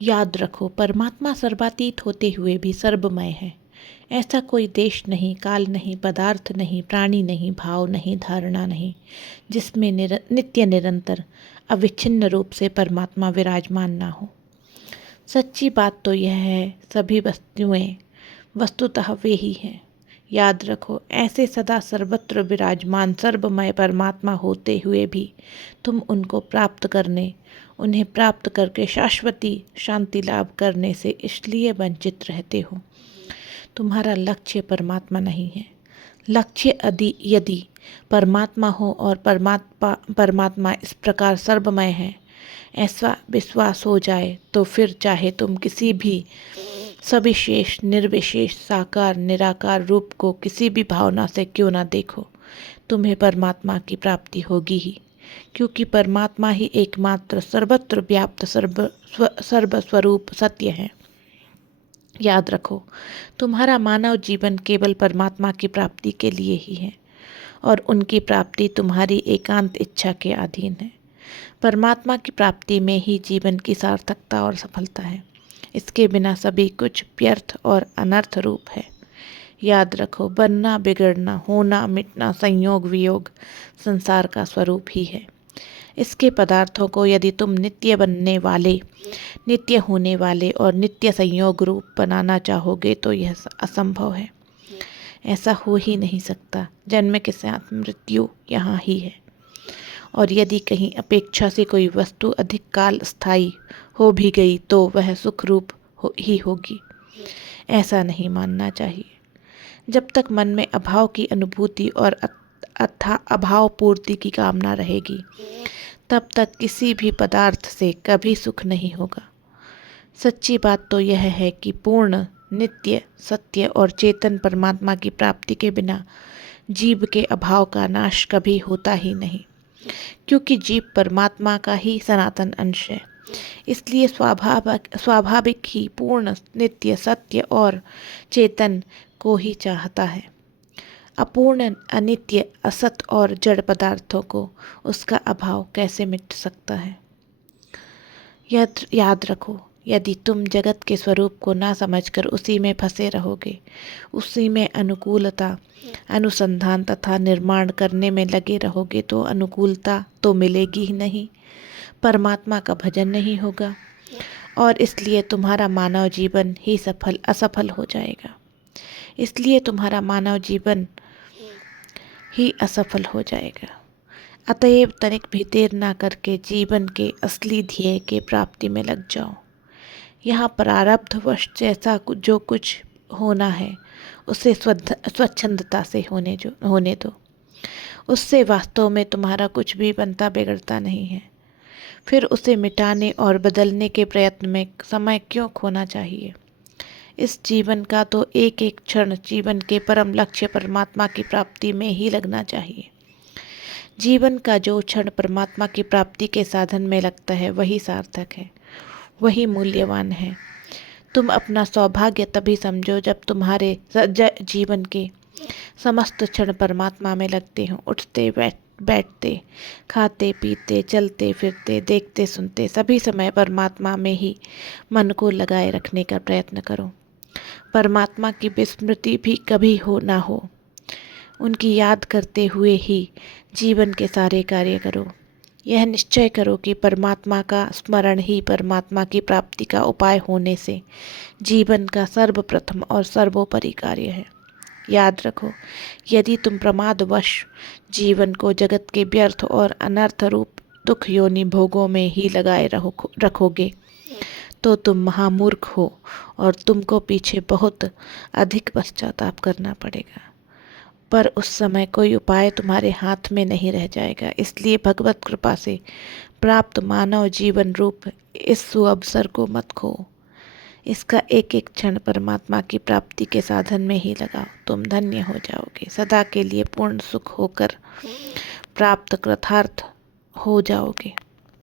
याद रखो, परमात्मा सर्वातीत होते हुए भी सर्वमय है। ऐसा कोई देश नहीं, काल नहीं, पदार्थ नहीं, प्राणी नहीं, भाव नहीं, धारणा नहीं, जिसमें नित्य निरंतर अविच्छिन्न रूप से परमात्मा विराजमान ना हो। सच्ची बात तो यह है, सभी वस्तुएं वस्तुतः वे ही हैं। याद रखो, ऐसे सदा सर्वत्र विराजमान सर्वमय परमात्मा होते हुए भी तुम उन्हें प्राप्त करके शाश्वती शांति लाभ करने से इसलिए वंचित रहते हो। तुम्हारा लक्ष्य परमात्मा नहीं है। लक्ष्य यदि परमात्मा हो और परमात्मा इस प्रकार सर्वमय है, ऐसा विश्वास हो जाए, तो फिर चाहे तुम किसी भी सविशेष निर्विशेष साकार निराकार रूप को किसी भी भावना से क्यों ना देखो, तुम्हें परमात्मा की प्राप्ति होगी ही, क्योंकि परमात्मा ही एकमात्र सर्वत्र व्याप्त सर्वस्वरूप सत्य है। याद रखो, तुम्हारा मानव जीवन केवल परमात्मा की प्राप्ति के लिए ही है और उनकी प्राप्ति तुम्हारी एकांत इच्छा के अधीन है। परमात्मा की प्राप्ति में ही जीवन की सार्थकता और सफलता है। इसके बिना सभी कुछ व्यर्थ और अनर्थ रूप है। याद रखो, बनना बिगड़ना, होना मिटना, संयोग वियोग संसार का स्वरूप ही है। इसके पदार्थों को यदि तुम नित्य बनने वाले, नित्य होने वाले और नित्य संयोग रूप बनाना चाहोगे तो यह असंभव है। ऐसा हो ही नहीं सकता। जन्म के साथ मृत्यु यहाँ ही है, और यदि कहीं अपेक्षा से कोई वस्तु अधिक काल स्थायी हो भी गई तो वह सुख रूप ही होगी। ऐसा नहीं मानना चाहिए। जब तक मन में अभाव की अनुभूति और अभाव पूर्ति की कामना रहेगी, तब तक किसी भी पदार्थ से कभी सुख नहीं होगा। सच्ची बात तो यह है कि पूर्ण नित्य सत्य और चेतन परमात्मा की प्राप्ति के बिना जीव के अभाव का नाश कभी होता ही नहीं, क्योंकि जीव परमात्मा का ही सनातन अंश है। इसलिए स्वाभाविक ही पूर्ण नित्य सत्य और चेतन को ही चाहता है। अपूर्ण अनित्य असत और जड़ पदार्थों को उसका अभाव कैसे मिट सकता है। याद रखो, यदि तुम जगत के स्वरूप को ना समझकर उसी में फंसे रहोगे, उसी में अनुकूलता अनुसंधान तथा निर्माण करने में लगे रहोगे, तो अनुकूलता तो मिलेगी ही नहीं, परमात्मा का भजन नहीं होगा और इसलिए तुम्हारा मानव जीवन ही असफल हो जाएगा। इसलिए तुम्हारा मानव जीवन ही असफल हो जाएगा। अतएव तनिक भी देर ना करके जीवन के असली ध्येय के प्राप्ति में लग जाओ। यहाँ प्रारब्धवश जैसा जो कुछ होना है उसे स्वच्छंदता से होने दो। उससे वास्तव में तुम्हारा कुछ भी बनता बिगड़ता नहीं है। फिर उसे मिटाने और बदलने के प्रयत्न में समय क्यों खोना चाहिए। इस जीवन का तो एक एक क्षण जीवन के परम लक्ष्य परमात्मा की प्राप्ति में ही लगना चाहिए। जीवन का जो क्षण परमात्मा की प्राप्ति के साधन में लगता है वही सार्थक है, वही मूल्यवान है। तुम अपना सौभाग्य तभी समझो जब तुम्हारे जीवन के समस्त क्षण परमात्मा में लगते हो। उठते बैठते, खाते पीते, चलते फिरते, देखते सुनते, सभी समय परमात्मा में ही मन को लगाए रखने का प्रयत्न करो। परमात्मा की विस्मृति भी कभी हो ना हो, उनकी याद करते हुए ही जीवन के सारे कार्य करो। यह निश्चय करो कि परमात्मा का स्मरण ही परमात्मा की प्राप्ति का उपाय होने से जीवन का सर्वप्रथम और सर्वोपरि कार्य है। याद रखो, यदि तुम प्रमादवश जीवन को जगत के व्यर्थ और अनर्थ रूप दुख योनि भोगों में ही लगाए रखोगे तो तुम महामूर्ख हो और तुमको पीछे बहुत अधिक पश्चाताप करना पड़ेगा। पर उस समय कोई उपाय तुम्हारे हाथ में नहीं रह जाएगा। इसलिए भगवत कृपा से प्राप्त मानव जीवन रूप इस सुअवसर को मत खो। इसका एक एक क्षण परमात्मा की प्राप्ति के साधन में ही लगाओ। तुम धन्य हो जाओगे, सदा के लिए पूर्ण सुख होकर प्राप्त कृतार्थ हो जाओगे।